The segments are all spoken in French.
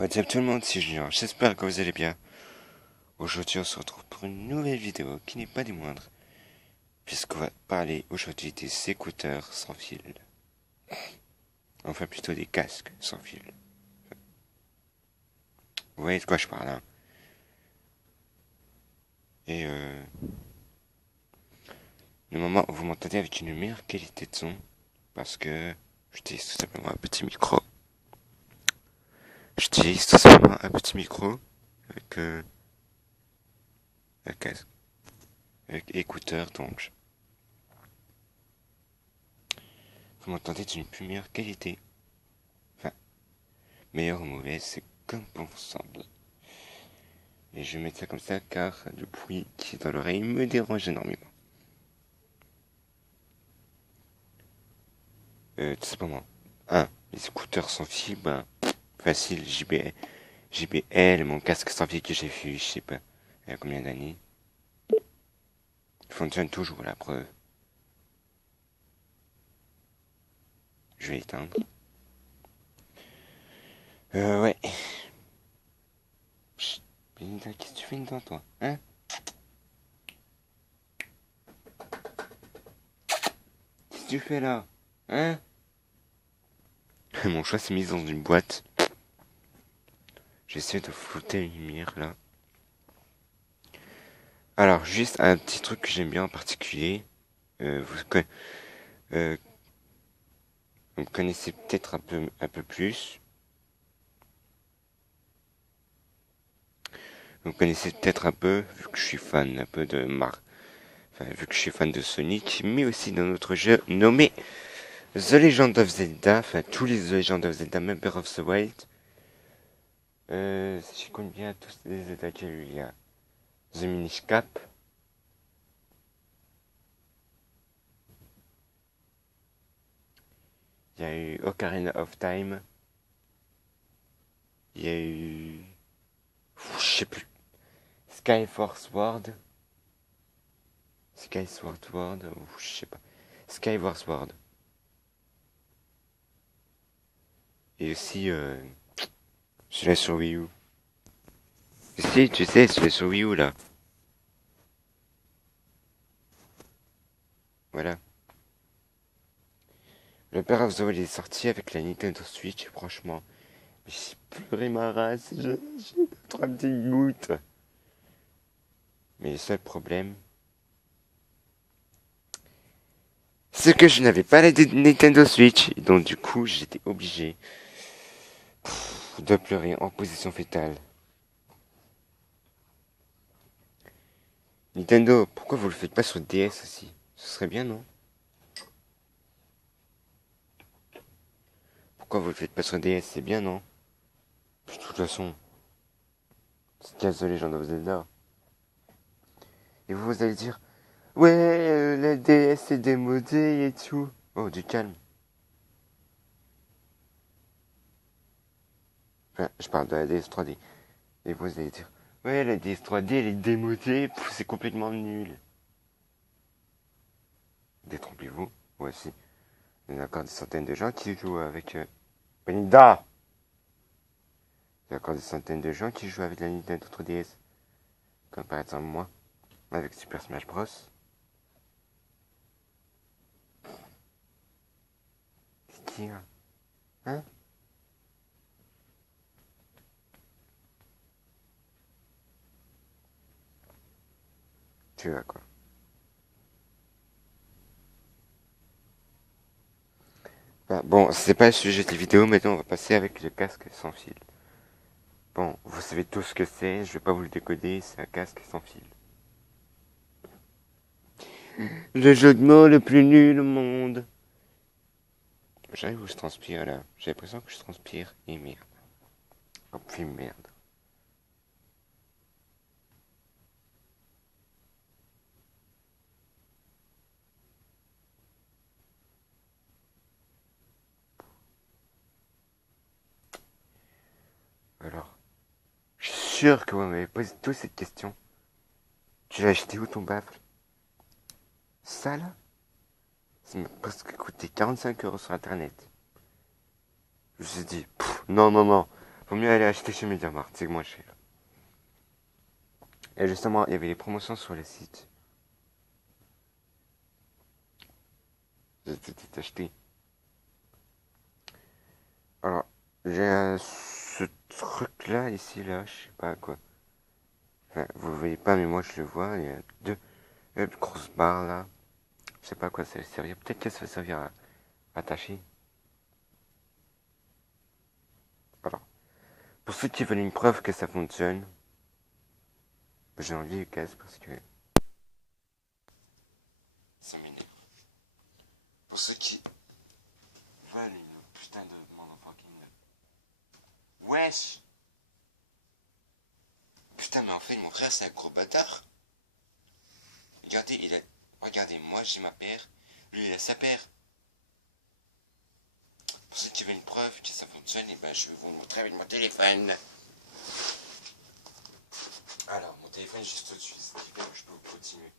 What's up tout le monde, c'est Julien, j'espère que vous allez bien. Aujourd'hui on se retrouve pour une nouvelle vidéo qui n'est pas des moindres, puisqu'on va parler aujourd'hui des écouteurs sans fil. Enfin plutôt des casques sans fil. Vous voyez de quoi je parle, hein. Et le moment où vous m'entendez avec une meilleure qualité de son, parce que j'utilise tout simplement un petit micro. J'utilise tout simplement un petit micro avec un casque, avec écouteurs donc. Vous m'entendez d'une plus meilleure qualité. Enfin, meilleure ou mauvaise, c'est comme bon vous semble. Et je vais mettre ça comme ça car le bruit qui est dans l'oreille me dérange énormément. Tout simplement. Les écouteurs sans fil, ben, facile, JBL, mon casque sans fil que j'ai vu, je sais pas, il y a combien d'années. Il fonctionne toujours, la preuve. Je vais éteindre. Ouais. Chut, Belinda, qu'est-ce que tu fais dedans, toi? Hein? Qu'est-ce que tu fais là? Hein? Mon chat s'est mis dans une boîte. J'essaie de flouter la lumière, là. Alors, juste un petit truc que j'aime bien en particulier. Euh, vous me connaissez peut-être un peu plus. Vous me connaissez peut-être un peu, vu que je suis fan un peu de enfin, vu que je suis fan de Sonic, mais aussi d'un autre jeu nommé The Legend of Zelda, enfin tous les The Legend of Zelda, même Breath of the Wild. Si je connais bien tous les Zelda qu'il y a eu, il y a The Minish Cap, il y a eu Ocarina of Time, il y a eu, je sais plus, Skyward Sword, ou je sais pas, Skyward Sword. Et aussi, celui-là sur Wii U. Si, tu sais, celui sur Wii U, là. Voilà. Le Breath of the Wild est sorti avec la Nintendo Switch, et franchement, j'ai pleuré ma race, j'ai trois petites gouttes. Mais le seul problème, c'est que je n'avais pas la Nintendo Switch, et donc du coup, j'étais obligé de pleurer en position fétale. Nintendo, pourquoi vous le faites pas sur DS aussi? Ce serait bien, non? Pourquoi vous le faites pas sur DS? C'est bien, non? De toute façon, c'est casse The Legend of Zelda. Et vous allez dire, ouais, la DS est démodée et tout. Oh, du calme. Enfin, je parle de la DS 3D. Et vous allez dire, ouais, la DS 3D, elle est démodée, c'est complètement nul. Détrompez-vous, voici. Il y a encore des centaines de gens qui jouent avec... Belinda. Il y a encore des centaines de gens qui jouent avec la Nintendo 3DS. Comme par exemple moi, avec Super Smash Bros. C'est qui, hein? Hein? Tu vois quoi? Bah, bon, c'est pas le sujet de la vidéo, maintenant on va passer avec le casque sans fil. Bon, vous savez tout ce que c'est, je vais pas vous le décoder, c'est un casque sans fil. Le jeu de mots le plus nul au monde. J'arrive où je transpire là. J'ai l'impression que je transpire. Et merde. Oh puis merde. Alors, je suis sûr que vous m'avez posé tous cette question. Tu l'as acheté où ton baffle? Ça là? Ça m'a presque coûté 45 € sur internet. Je me suis dit, non, non, non. Faut mieux aller acheter chez MediaMarkt, c'est moins cher. Et justement, il y avait des promotions sur les sites. J'ai tout acheté. Alors, j'ai ce truc-là, ici, là, je sais pas quoi. Enfin, vous le voyez pas, mais moi je le vois. Il y a deux grosses barres là. Je sais pas à quoi ça va servir. Peut-être que ça va servir à attacher. Alors, pour ceux qui veulent une preuve que ça fonctionne, j'ai envie de casse parce que ça m'énerve. Pour ceux qui veulent une putain de motherfucking. Wesh! Putain, mais en fait, mon frère c'est un gros bâtard. Regardez, regardez, moi j'ai ma paire, lui il a sa paire. Pour ceux qui veulent une preuve que ça fonctionne, et ben je vais vous montrer avec mon téléphone. Alors, mon téléphone est juste au-dessus, ce qui fait que je peux continuer.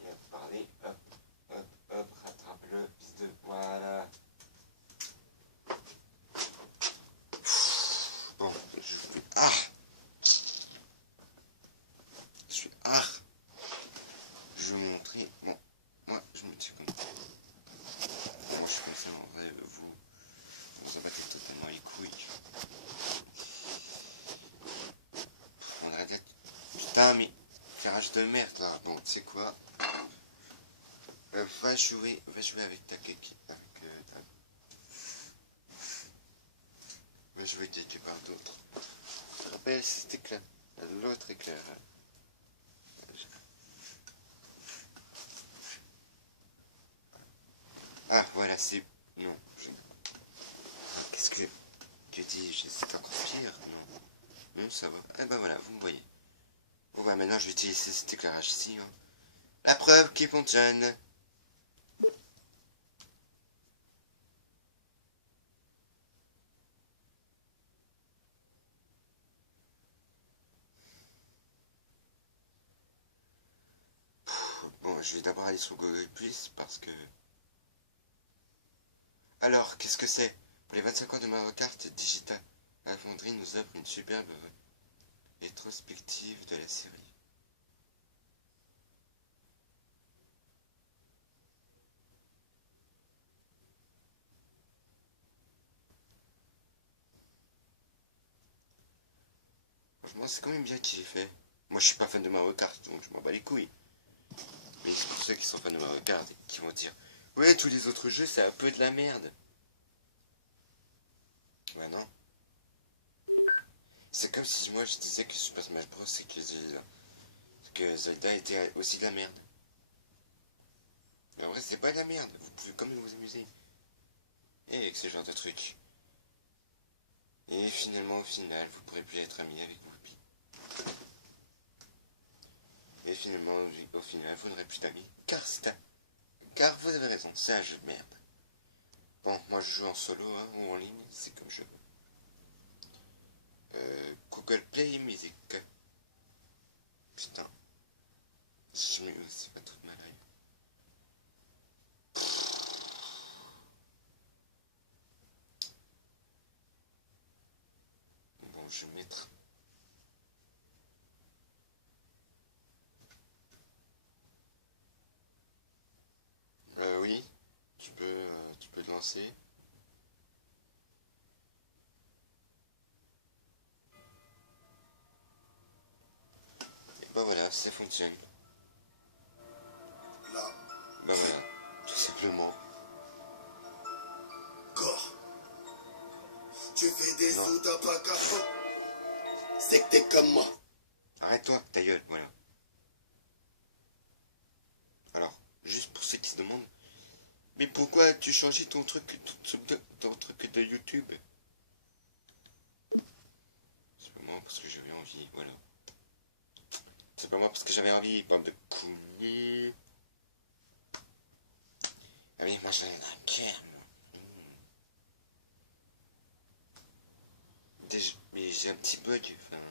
Il va parler, hop, hop, hop, rattrape-le, piste de... Voilà. Bon, je fais... Ah! Je fais... Ah! Je vais vous montrer... Bon, moi, je me tiens comme ça. Moi, je suis comme ça, en vrai, vous en battez totalement les couilles. On arrête d'être... Putain, mais... Garage de merde, là. Bon, tu sais quoi? Va jouer avec ta keki. Va jouer quelque part d'autre. Je te rappelle cet éclair. L'autre éclair. Ah, voilà, c'est... Non. Qu'est-ce que dis-je? C'est encore pire? Non. Non, ça va. Ah bah voilà, vous me voyez. Bon bah maintenant je vais utiliser cet éclairage ici. Hein. La preuve qui fonctionne. Bon, je vais d'abord aller sur Google Plus parce que... Alors, qu'est-ce que c'est? Pour les 25 ans de Mario Kart Digital, la fonderie nous offre une superbe rétrospective de la série. Franchement, c'est quand même bien qu'il ait fait. Moi, je suis pas fan de Mario Kart, donc je m'en bats les couilles. Mais c'est pour ceux qui sont fans de Mario Kart et qui vont dire ouais, tous les autres jeux, c'est un peu de la merde. Bah non. C'est comme si moi je disais que Super Smash Bros. C'est que Zelda était aussi de la merde. Mais en vrai, c'est pas de la merde. Vous pouvez quand même vous amuser. Et avec ce genre de trucs. Et finalement, au final, vous pourrez plus être ami avec Whoopi. Et finalement, au final, vous n'aurez plus d'amis. Car vous avez raison, c'est un jeu de merde. Bon, moi je joue en solo hein, ou en ligne, c'est comme je veux. Google Play Music. Putain. C'est pas toute ma live. Bon, je vais mettre... oui, tu peux te lancer. Et bah voilà, ça fonctionne. Là. Bah voilà, tout simplement. Corps. Tu fais des sous, t'as pas qu'à fond. C'est que t'es comme moi. Arrête-toi, ta gueule, voilà. Alors, juste pour ceux qui se demandent, mais pourquoi as-tu changé ton truc de YouTube? C'est pas moi parce que j'avais envie, voilà. C'est pas moi parce que j'avais envie, bande de couilles. Ah oui, moi j'en ai un cœur. Mais j'ai un petit bug, enfin...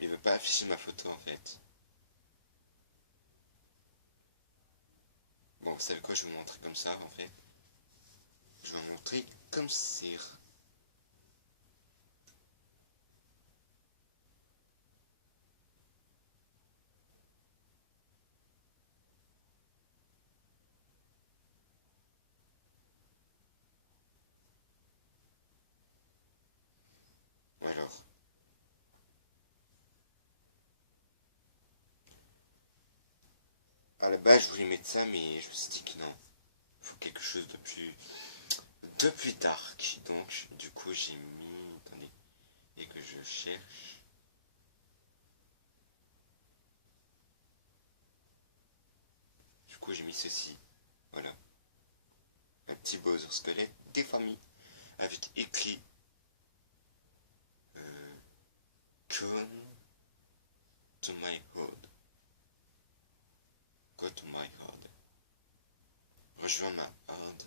Il veut pas afficher ma photo en fait. Bon, vous savez quoi, je vais vous montrer comme ça en fait. Je vais vous montrer comme cire. Alors, à la base je voulais mettre ça, mais je me suis dit que non. Il faut quelque chose de plus dark. Donc, du coup, j'ai mis. Attendez. Et que je cherche. Du coup, j'ai mis ceci. Voilà. Un petit Bowser squelette des familles. Avec écrit. Come to my hood. Go to my hood. Rejoins ma horde.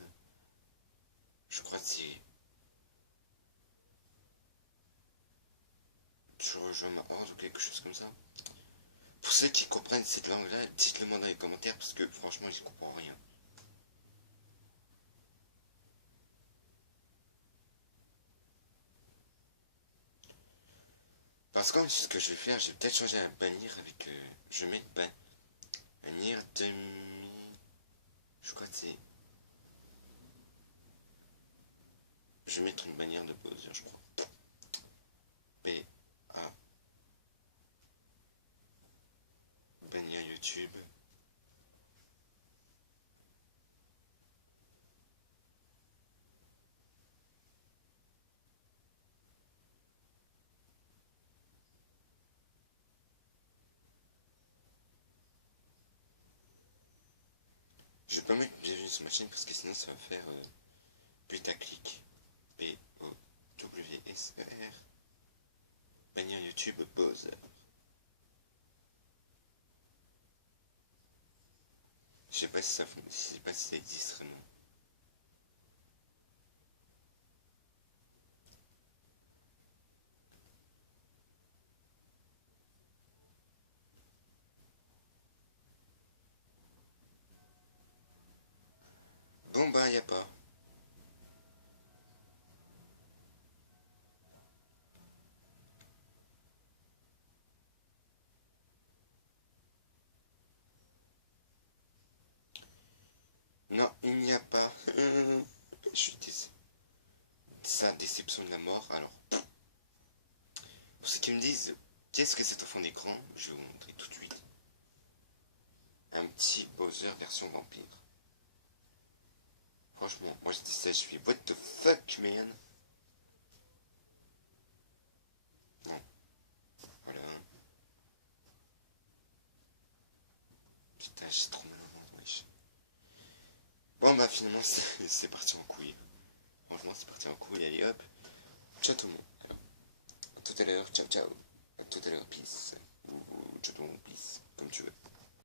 Je crois que c'est. Je rejoins ma horde ou quelque chose comme ça. Pour ceux qui comprennent cette langue-là, dites-le moi dans les commentaires parce que franchement, je comprends rien. Parce que ce que je vais faire, je vais peut-être changer un bannir avec. Je vais mettre bannir demi. Je crois que c'est. Je vais mettre une bannière de Bowser, je crois. B A. Bannière YouTube. Je vais pas mettre bienvenue sur ma chaîne parce que sinon ça va faire putaclic. B-O-W-S-E-R. Bannière YouTube Bowser. Je sais pas si ça, je sais pas si ça existe vraiment. Bon bah y a pas. Non, il n'y a pas. Je suis déçu. Ça, déception de la mort. Alors, pour ceux qui me disent qu'est-ce que c'est au fond d'écran, je vais vous montrer tout de suite. Un petit Bowser version vampire. Franchement, moi je dis ça, je fais what the fuck man. Non, voilà. Putain, j'ai trop mal au ventre, wesh. Bon bah finalement c'est parti en couille. Franchement c'est parti en couille, allez hop. Ciao tout le monde. Alors, à tout à l'heure, ciao ciao. À tout à l'heure, peace. Ciao tout le monde.